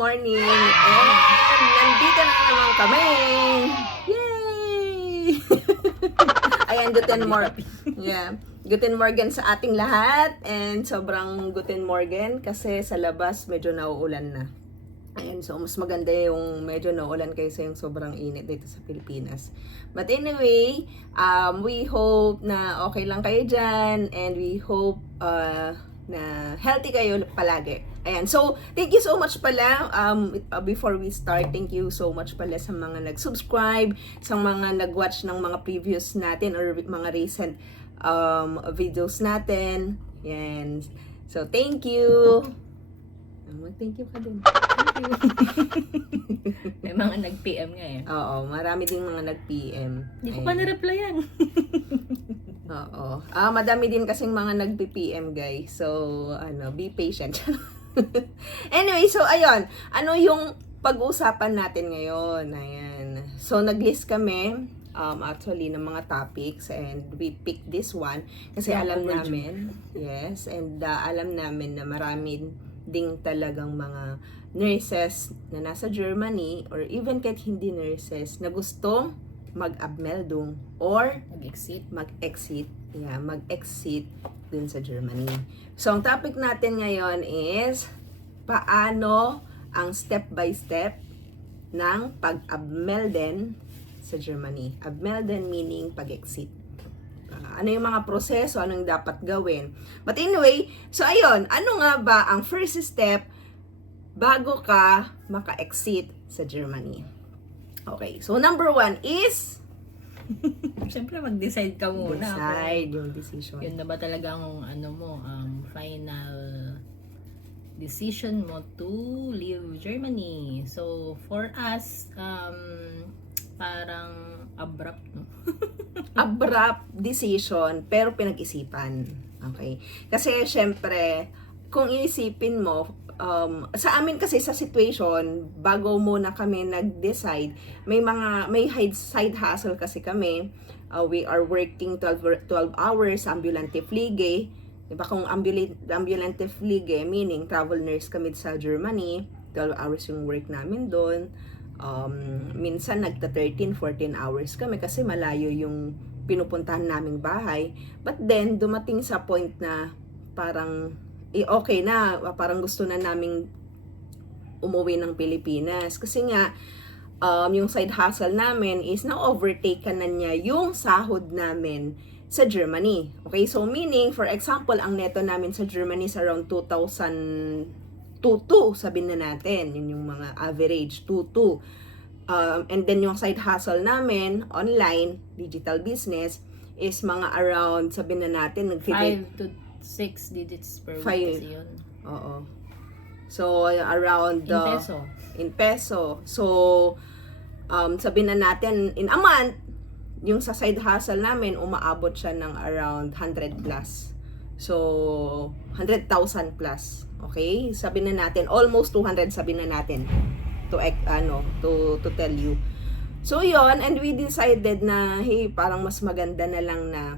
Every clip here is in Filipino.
morning. And nandito na naman kami. Yay! Ayan, Guten Morgen sa ating lahat. And sobrang Guten Morgen kasi sa labas medyo nauulan na. Ayan, so mas maganda yung medyo nauulan kaysa yung sobrang init dito sa Pilipinas. But anyway, we hope na okay lang kayo dyan. And we hope na healthy kayo palagi. Ayan. So, thank you so much pala. Before we start, thank you so much pala sa mga nag-subscribe, sa mga nag-watch ng mga previous natin or mga recent videos natin. Ayan. So, thank you. Mag-thank you ka din. Thank you. May mga nag-PM nga eh. Oo, marami ding mga nag-PM. Hindi ko pa na-replyan. Oo. Madami din kasing mga nag-PM, guys. So, be patient. Anyway, so ayun. Ano yung pag-uusapan natin ngayon? Ayan. So, nag-list kami actually ng mga topics and we picked this one kasi alam namin, yes, and alam namin na marami ding talagang mga nurses na nasa Germany or even kahit hindi nurses na gustong mag-abmeldung or mag-exit dun sa Germany. So, ang topic natin ngayon is paano ang step-by-step ng pag-abmelden sa Germany. Abmelden meaning pag-exit. Ano yung mga proseso, anong dapat gawin. But anyway, so ayun, ano nga ba ang first step bago ka maka-exit sa Germany? Okay, so number 1 is Siyempre mag-decide ka muna. decide yung decision. Yun na ba talagang final decision mo to leave Germany? So, for us, parang abrupt, no? Abrupt decision, pero pinag-isipan. Okay? Kasi, syempre, kung iisipin mo, sa amin kasi sa situation, bago muna kami nag-decide, may side hustle kasi kami. We are working 12 hours, ambulante Pflege. Diba kung ambulante Pflege, meaning travel nurse kami sa Germany, 12 hours yung work namin doon. Minsan nagta 13-14 hours kami kasi malayo yung pinupuntahan naming bahay. But then, dumating sa point na parang okay na, parang gusto na naming umuwi ng Pilipinas. Kasi nga, yung side hustle namin is na-overtake na niya yung sahod namin sa Germany. Okay, so meaning, for example, ang neto namin sa Germany is around 2,200, sabihin na natin. Yun yung mga average, 2,200. And then yung side hustle namin, online, digital business, is mga around, sabihin na natin, 5 to 6 digits per week kasi yun. Oo. So, around in peso. So, sabihin na natin, in a month, yung sa side hustle namin, umaabot siya ng around 100 plus. So, 100,000 plus. Okay? Sabihin na natin, almost 200 sabihin na natin to tell you. So, yon, and we decided na, hey, parang mas maganda na lang na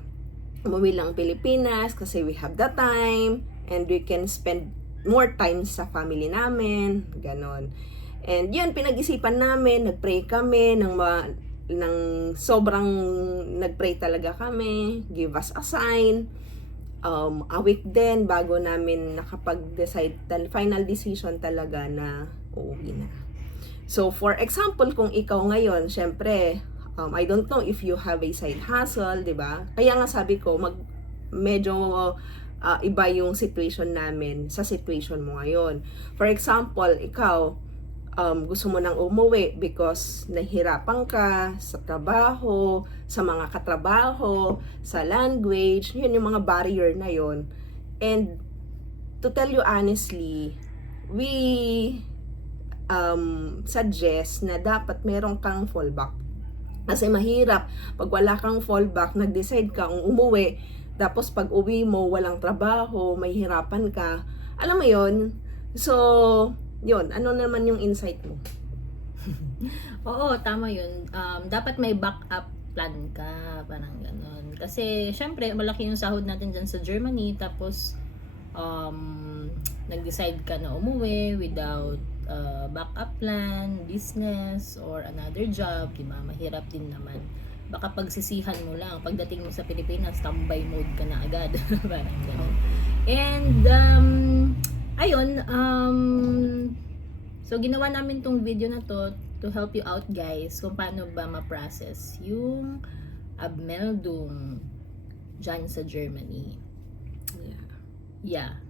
umuwi lang Pilipinas kasi we have the time and we can spend more time sa family namin, ganon. And yun, pinag-isipan namin, nag-pray kami ng sobrang nag-pray talaga kami, give us a sign. A week din bago namin nakapag-decide, final decision talaga na uuwi na. So, for example, kung ikaw ngayon, syempre, I don't know if you have a side hustle, di ba? Kaya nga sabi ko, medyo iba yung situation namin sa situation mo ngayon. For example, ikaw, gusto mo nang umuwi because nahihirapan ka sa trabaho, sa mga katrabaho, sa language, yun yung mga barrier na yun. And to tell you honestly, we suggest na dapat meron kang fallback. Kasi mahirap, pag wala kang fallback, nag-decide kang umuwi, tapos pag uwi mo, walang trabaho, may hirapan ka. Alam mo yun? So, yun, ano naman yung insight mo? Oo, tama yun. Dapat may backup plan ka, parang gano'n. Kasi, syempre, malaki yung sahod natin dyan sa Germany, tapos, nag-decide ka na umuwi without backup plan, business, or another job, di ba? Mahirap din naman. Baka pagsisihan mo lang, pagdating mo sa Pilipinas, standby mode ka na agad. Parang ganun. And, ayun, so ginawa namin tong video na to help you out guys, kung paano ba ma-process yung Abmeldung dyan sa Germany. Yeah.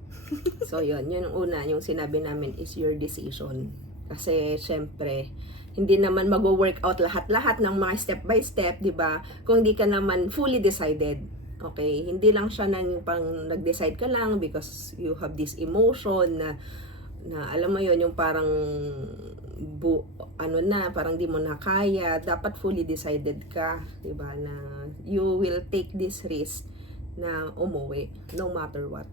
So yun yung una, yung sinabi namin is your decision. Kasi syempre, hindi naman mag-work out lahat-lahat ng mga step by step, di ba? Kung hindi ka naman fully decided. Okay? Hindi lang siya nang pang nag-decide ka lang because you have this emotion na alam mo yun, yung parang parang di mo na kaya. Dapat fully decided ka, di ba? Na you will take this risk na umuwi no matter what.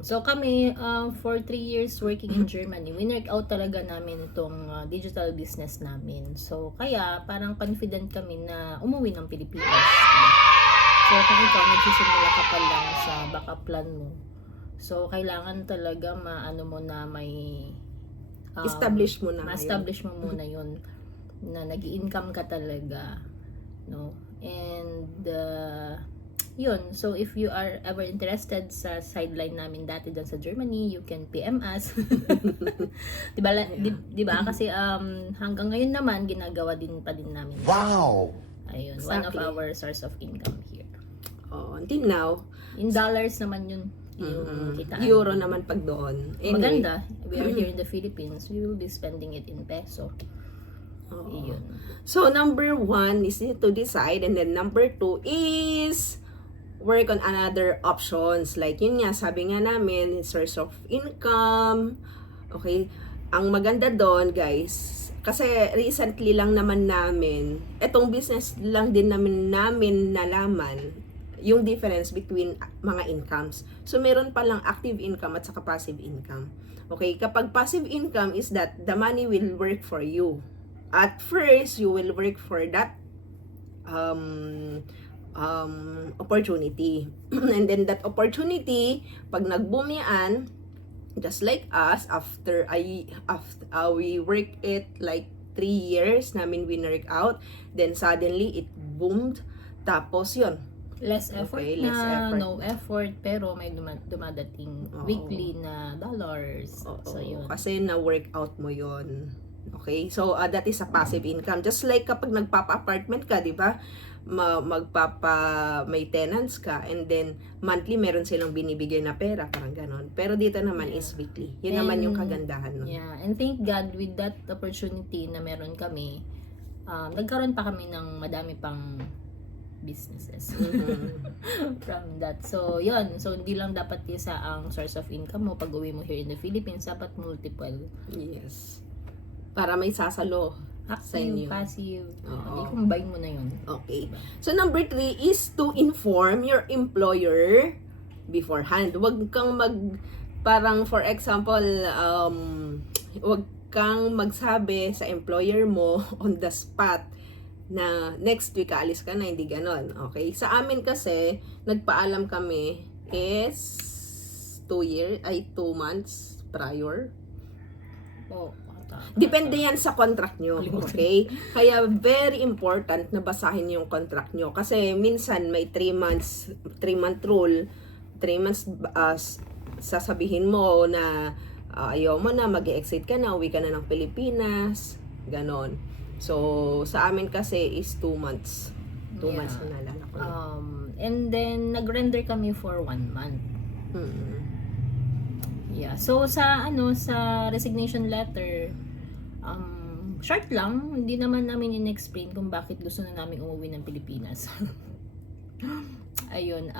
So kami, for 3 years working in Germany, winwork out talaga namin itong digital business namin. So kaya parang confident kami na umuwi ng Pilipinas. So kung ikaw nagsisimula ka pa lang sa backup plan mo, so kailangan talaga maano mo na may establish mo na ma-establish mo muna yun na nag-i-income ka talaga, no? And yun, so if you are ever interested sa sideline namin dati dyan sa Germany, you can PM us. diba, diba? Kasi hanggang ngayon naman, ginagawa din namin. Wow! Ayun, Exactly. one of our source of income here. Oh, until now, In dollars naman yun. Yung kitaan. euro naman pag doon. Anyway, Maganda. We are here in the Philippines. We will be spending it in peso. oo. Ayun. So, number 1 is to decide, and then number 2 is work on another options. Like, yun nga, sabi nga namin, source of income. Okay? Ang maganda doon, guys, kasi recently lang naman namin, etong business lang din namin nalaman, yung difference between mga incomes. So, meron palang active income at saka passive income. Okay? Kapag passive income is that the money will work for you. At first, you will work for that opportunity. And then that opportunity, pag nag-boom yan, just like us, after we work it like 3 years namin winwork out, then suddenly it boomed. Tapos yun, Less effort Okay, na, less effort. no effort, pero may dumadating Oo. weekly na dollars. Oo, So, yun. kasi na-work out mo yon. Okay? So, that is a passive income. Just like kapag nagpapa-apartment ka, di ba? May tenants ka, and then monthly meron silang binibigay na pera, parang ganon. Pero dito naman is weekly. Yun naman yung kagandahan nun. Yeah, and thank God with that opportunity na meron kami, nagkaroon pa kami ng madami pang businesses from that. So, yun. So, hindi lang dapat isa ang source of income mo pag uwi mo here in the Philippines. Dapat multiple. Yes. Para may sasalo sa Active, inyo. passive. Oo. I-combine mo na yun. Okay. So, number 3 is to inform your employer beforehand. Huwag kang parang for example, huwag kang magsabi sa employer mo on the spot na next week aalis ka na, hindi ganon. Okay? Sa amin kasi, nagpaalam kami is 2 months prior. Oh, Depende yan sa contract nyo, okay? Kaya very important na basahin yung contract nyo. Kasi minsan may 3-month rule, 3 months sasabihin mo na ayaw mo na, mag-exit ka na, uwi ka na ng Pilipinas, ganon. So, sa amin kasi is 2 months. 2 Yeah. months na nalala ko. And then, nag-render kami for 1 month. Yeah. So, sa resignation letter, short lang, hindi naman namin in-explain kung bakit gusto na namin umuwi ng Pilipinas. Ayun.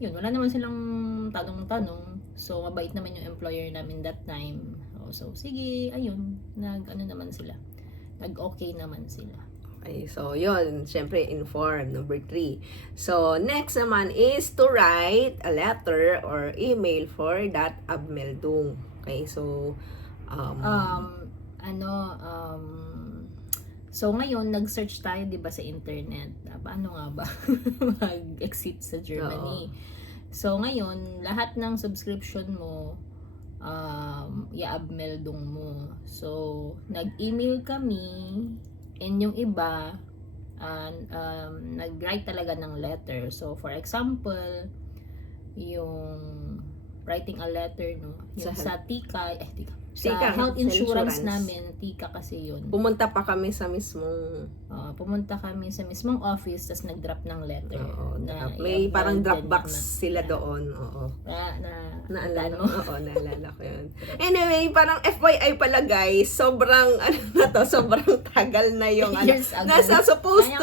Yun, wala naman silang tanong-tanong. So, mabait naman yung employer namin that time. So, sige, ayun. Naman sila. Nag-okay naman sila. Okay, so yun, syempre inform, number 3. So, next naman is to write a letter or email for that Abmeldung. Okay, so, so ngayon, nag-search tayo, di ba, sa internet. Paano nga ba mag-exit sa Germany? Oo. So, ngayon, lahat ng subscription mo i-abmeldong mo. So, nag-email kami, and yung iba, nag-write talaga ng letter. So, for example, yung writing a letter, no? Yung sa TICA, sa health insurance namin, TICA kasi yun. Pumunta pa kami sa mismong office, tas nag-drop ng letter. Oo, may parang drop box sila doon. Oo. Naalala mo? Oo, naalala ko yun. Anyway, parang FYI pala guys, sobrang sobrang tagal na yung nasa supposed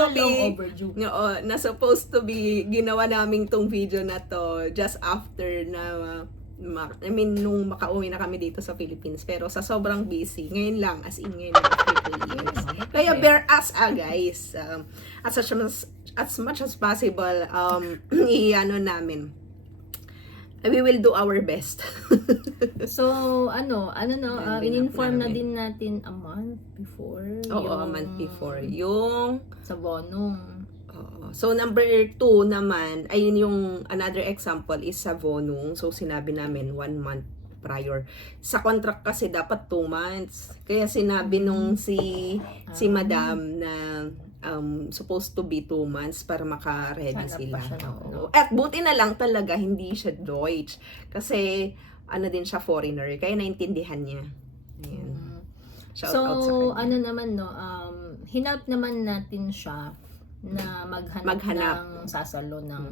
to be ginawa naming tong video na to just after na nung makauwi na kami dito sa Philippines. Pero sa sobrang busy, ngayon lang, as in ngayon lang, after 2 years. Kaya bear us, guys. As much as possible, namin. We will do our best. So, in-inform na din natin a month before. Oo, a month before. Yung sa bonong. So, number 2 naman, ayun yung another example is sa Vonung. So, sinabi namin 1 month prior. Sa contract kasi dapat 2 months. Kaya sinabi nung si madam na supposed to be 2 months para maka-ready sila. At buti na lang talaga hindi siya Deutsch. Kasi din siya foreigner. Kaya naintindihan niya. Ayan. So, hinap naman natin siya na maghanap ng sasalo ng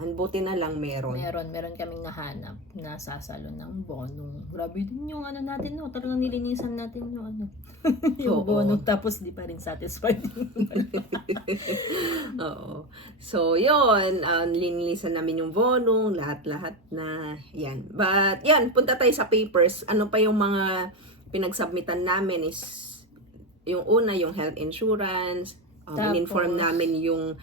Ang buti na lang meron kaming nahanap na sasalo ng bonong. Grabe din yung natin, no? Talagang nilinisan natin yung yung bonong, tapos di pa rin satisfied. Oo. So, yun, linilisan namin yung bonong, lahat-lahat na yan. But, yan, punta tayo sa papers. Ano pa yung mga pinagsubmitan namin is yung una, yung health insurance. In-inform namin yung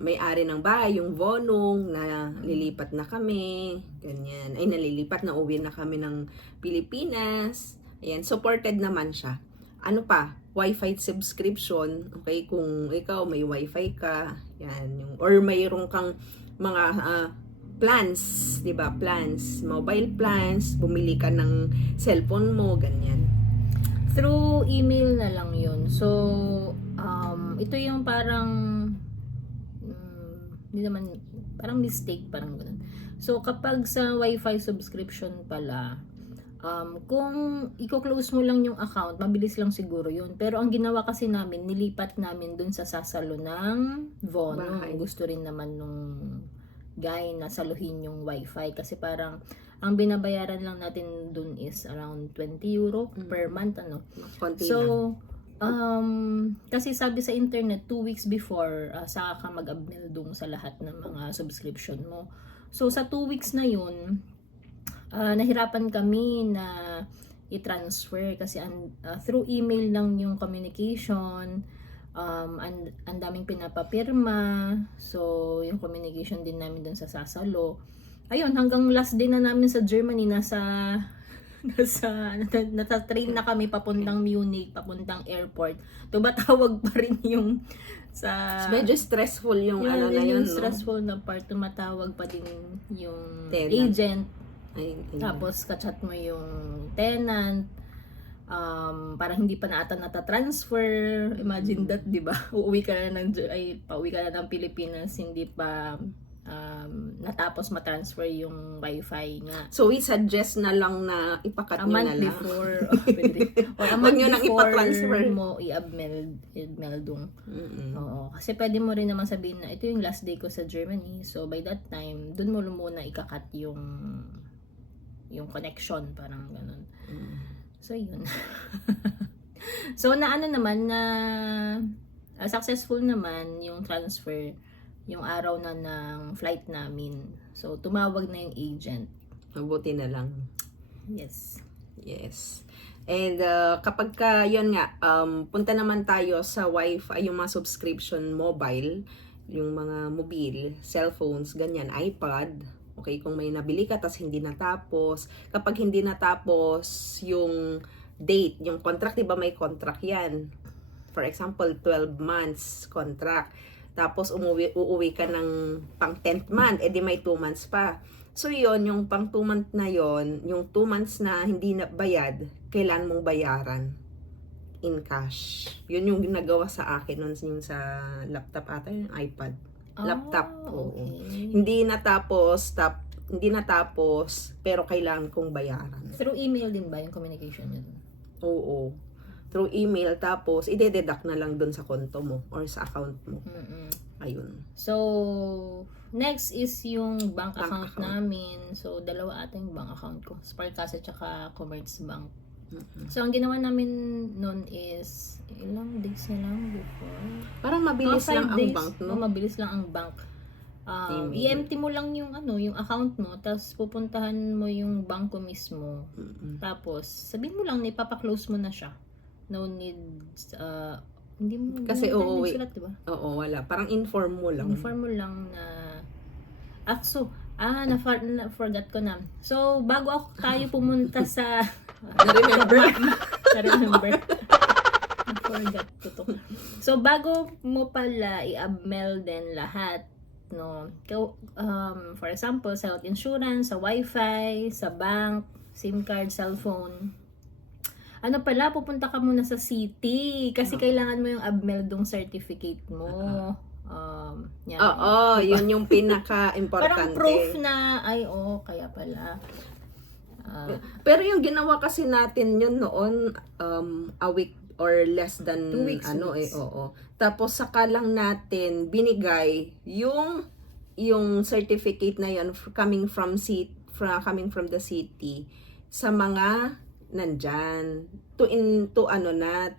may-ari ng bahay, yung Vonung, na lilipat na kami, ganyan. Ay, nalilipat na, uwi na kami ng Pilipinas. Ayan, supported naman siya. Ano pa? Wi-Fi subscription. Okay, kung ikaw may Wi-Fi ka, yan, or mayroon kang mga plans, 'di ba? Plans, mobile plans, bumili ka ng cellphone mo, ganyan. Through email na lang yun. So, ito yung parang hindi naman, parang mistake, parang ganun. So, kapag sa Wi-Fi subscription pala, kung i-close mo lang yung account, mabilis lang siguro yun. Pero ang ginawa kasi namin, nilipat namin dun sa sasalo ng Vono. Gusto rin naman nung guy na saluhin yung Wi-Fi. Kasi parang, ang binabayaran lang natin dun is around 20 euro per month, So, kasi sabi sa internet, 2 weeks before, saka ka mag-abmeldong sa lahat ng mga subscription mo. So, sa 2 weeks na yun, nahirapan kami na i-transfer kasi through email lang yung communication, ang daming pinapapirma, so yung communication din namin dun sa sasalo. Ayun, hanggang last day na namin sa Germany, nata-train na kami papuntang Munich, papuntang airport. Tumatawag pa rin yung medyo stressful yung yung stressful na part, tumatawag pa din yung agent. Tapos kachat mo yung tenant, parang hindi pa nata-transfer. Imagine that, di ba? Pauwi ka na ng Pilipinas, hindi pa natapos ma-transfer yung Wi-Fi nga. So, we suggest na lang na ipakat nyo na lang. Before, or a month before mo i-abmeldung. Oo. Kasi pwede mo rin naman sabihin na ito yung last day ko sa Germany. So, by that time, dun mo muna ikakat yung connection, parang ganun. So, yun. So, na successful naman yung transfer yung araw na ng flight namin. So, tumawag na yung agent. Mabuti na lang. Yes. And kapag yun nga, punta naman tayo sa Wi-Fi, yung mga subscription mobile, yung mga mobile, cellphones, ganyan, iPad. Okay, kung may nabili ka tas hindi natapos. Kapag hindi natapos yung date, yung contract, diba may contract yan? For example, 12 months contract. Tapos uuwi ka ng pang 10th month, edi may 2 months pa. So yon yung pang 2 month na yon, yung 2 months na hindi na bayad, kailan mong bayaran in cash. Yun yung ginagawa sa akin nun, yung sa laptop ata, yung iPad. Laptop, oo. Okay. Hindi natapos, pero kailangan kong bayaran. Through email din ba yung communication nyo? Oo. Through email, tapos ide-deduct na lang dun sa konto mo or sa account mo. Ayun. So, next is yung bank account namin. So, dalawa ata yung bank account ko. Sparkasa tsaka Commerzbank. So, ang ginawa namin nun is, ilang days na lang before. Parang mabilis lang ang bank, no? Mabilis lang ang bank. I-empty mo lang yung yung account mo, tapos pupuntahan mo yung bangko mismo. Tapos, sabihin mo lang na ipapaklose mo na siya. No need, hindi mo kasi sulat, diba? Oo, wala. Parang inform mo lang. Inform mo lang na na-forgot ko na. So, bago tayo pumunta sa na-remember. Na-forgot ko to. So, bago mo pala i-abmel din lahat, no? For example, sa health insurance, sa wifi, sa bank, SIM card, cellphone. Pupunta ka muna sa city kasi kailangan mo yung abmeldong certificate mo. Yan. Oo, diba? yun yung pinaka-importante. Parang proof na, kaya pala. Pero yung ginawa kasi natin yun noon, a week or less than 2 weeks. Oo. Tapos saka lang natin binigay yung certificate na yun coming from the city sa mga nandyan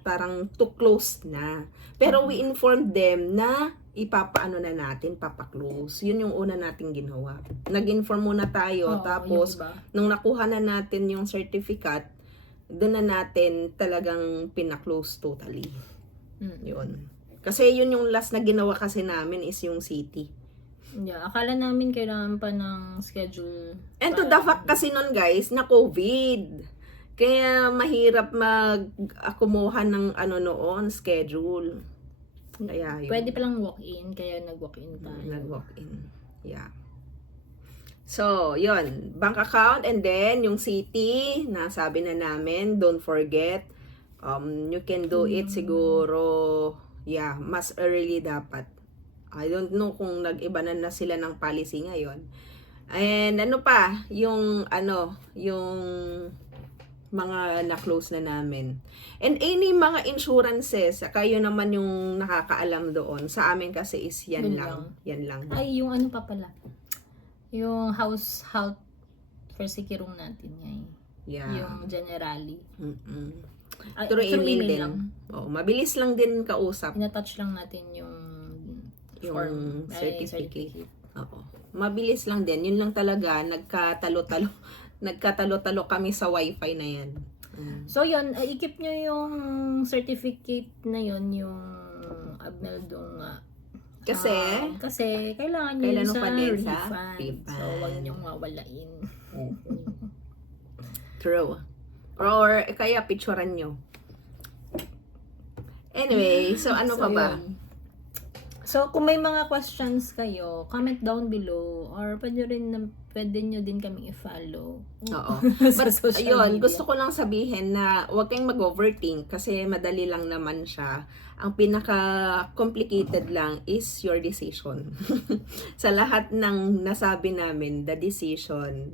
parang to close na. Pero we informed them na papaklose. Yun yung una nating ginawa. Nag-inform muna tayo, tapos nung nakuha na natin yung certificate, doon na natin talagang pinaklose totally. Yun. Kasi yun yung last na ginawa kasi namin is yung city. Yeah, akala namin kailangan pa ng schedule. And to the fact kasi nun guys, na COVID. Kaya mahirap mag-akumuha ng schedule. Kaya yun. Pwede palang walk-in, kaya nag-walk-in tayo. Nag-walk-in. Yeah. So, yun. Bank account and then yung city, nasabi na namin, don't forget. You can do it siguro, mas early dapat. I don't know kung nag-iba na sila ng policy ngayon. And yung mga na-close na namin. And any mga insurances, kayo naman yung nakakaalam doon. Sa amin kasi is yan lang. Ay, yung pa pala. Yung health for room natin yan. Yeah. Yung generally. Through email din. Oo, mabilis lang din kausap. Ina-touch lang natin yung form. Certificate. Oo. Mabilis lang din. Yun lang talaga, nagkatalo-talo kami sa wifi na yan. So yun, i-keep nyo yung certificate na yun, yung abmeldong kasi kailangan nyo yun sa refund. So wag nyo mawalain. True. Or kaya picturean nyo. Anyway, so pa ba? Yun. So, kung may mga questions kayo, comment down below or pwede nyo din kaming i-follow. Oo. But, ayun, gusto ko lang sabihin na huwag kayong mag-overthink kasi madali lang naman siya. Ang pinaka-complicated lang is your decision. Sa lahat ng nasabi namin,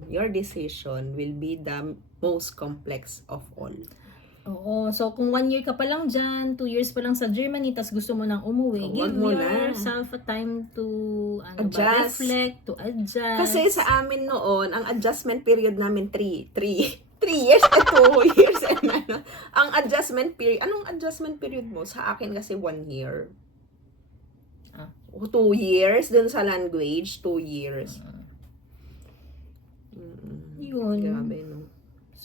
your decision will be the most complex of all. Oo. So, kung 1 year ka pa lang dyan, 2 years pa lang sa Germany, tas gusto mo nang umuwi, give yourself a time to reflect, to adjust. Kasi sa amin noon, ang adjustment period namin 3 years and 2 years. Ang adjustment period, anong adjustment period mo? Sa akin kasi 1 year. 2 years, dun sa language, 2 years. Yun. Grabe, no?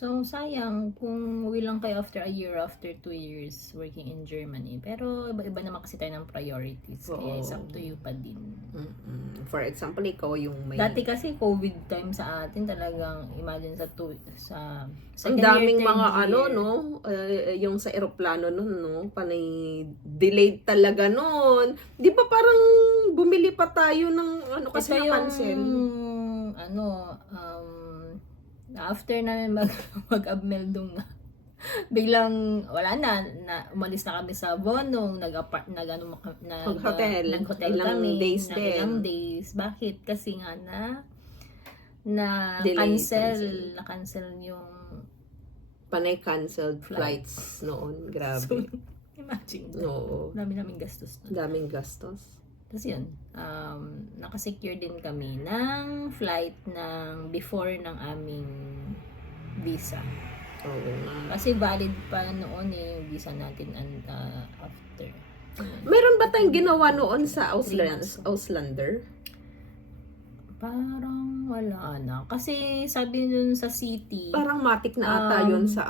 So, sayang kung uwi lang kayo after a year, after 2 years working in Germany. Pero, iba-iba naman kasi tayo ng priorities. Kaya it's up to you pa din. For example, ikaw yung may... Dati kasi COVID time sa atin talagang, imagine sa ang daming mga yung sa eroplano nun, panay delayed talaga nun. Di ba parang bumili pa tayo ng kasi napansin? after namin mag-abmeldong na, biglang wala na umalis na kami sa Bonong, Hotel. nag-hotel Ilang kami, days ng din. ilang days. Bakit? Kasi nga na Delay, cancel yung Panay canceled flights noon. Grabe. So, imagine. Oo. Daming gastos na. Daming gastos. Tapos yun, nakasecure din kami ng flight ng before ng aming visa. Oo nga. Kasi valid pa noon yung visa natin and after. Meron ba tayong ginawa noon sa 3 months. Auslander? Parang wala na. Kasi sabi nun sa city, Parang matik na ata yun sa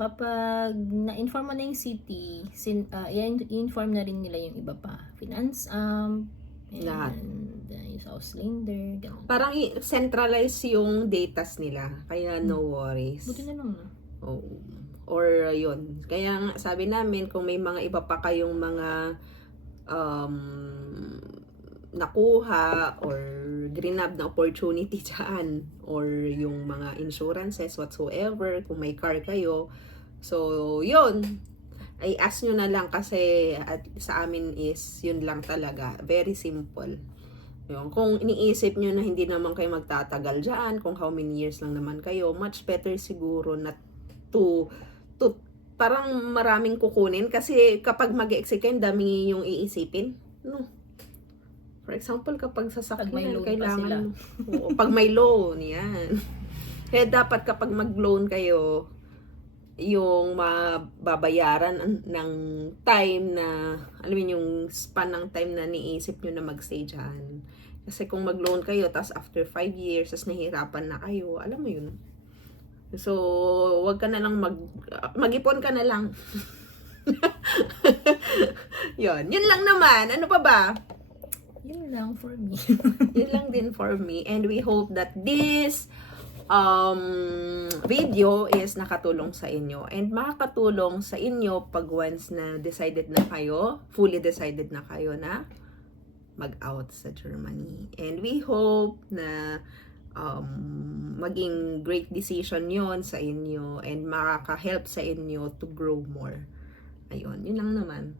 kapag na-inform mo na yung city, i-inform na rin nila yung iba pa. Finance, Lahat. and yung sa Auslander, gano'n. Parang centralize yung datas nila. Kaya no worries. Buti na lang na. Oo. Or yun. Kaya nga, sabi namin, kung may mga iba pa kayong mga nakuha or grinab na opportunity dyan or yung mga insurances whatsoever, kung may car kayo. So, yun. Ay ask nyo na lang kasi at sa amin is yun lang talaga. Very simple. Yun. Kung iniisip nyo na hindi naman kayo magtatagal dyan, kung how many years lang naman kayo, much better siguro na to parang maraming kukunin kasi kapag mag-exit kayo, dami yung iisipin. No. For example, kapag sasakyan, Pag may loan pa kailangan, oo, pag may loan, yan. Kaya dapat kapag mag-loan kayo, yung mababayaran ng time na, alam mo yung span ng time na niisip nyo na mag-stay dyan. Kasi kung mag-loan kayo, tapos after 5 years, tapos nahihirapan na kayo, alam mo yun. So, wag ka na lang mag-ipon ka na lang. Yun lang naman. Ano pa ba? Yun lang for me. Yun lang din for me. And we hope that this video is nakatulong sa inyo. And makakatulong sa inyo pag once na decided na kayo, fully decided na kayo na mag-out sa Germany. And we hope na maging great decision yon sa inyo and makaka-help sa inyo to grow more. Ayun, yun lang naman.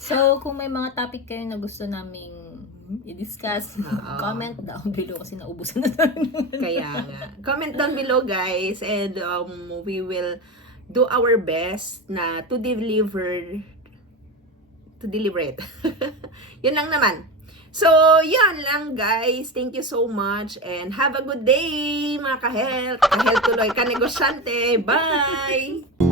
So, kung may mga topic kayo na gusto naming i-discuss, comment down below kasi naubusan na tayo. Kaya nga. Comment down below, guys, and we will do our best na to deliver it. Yun lang naman. So, yan lang, guys. Thank you so much and have a good day, mga ka-health. Ka-health tuloy, ka-negosyante. Bye!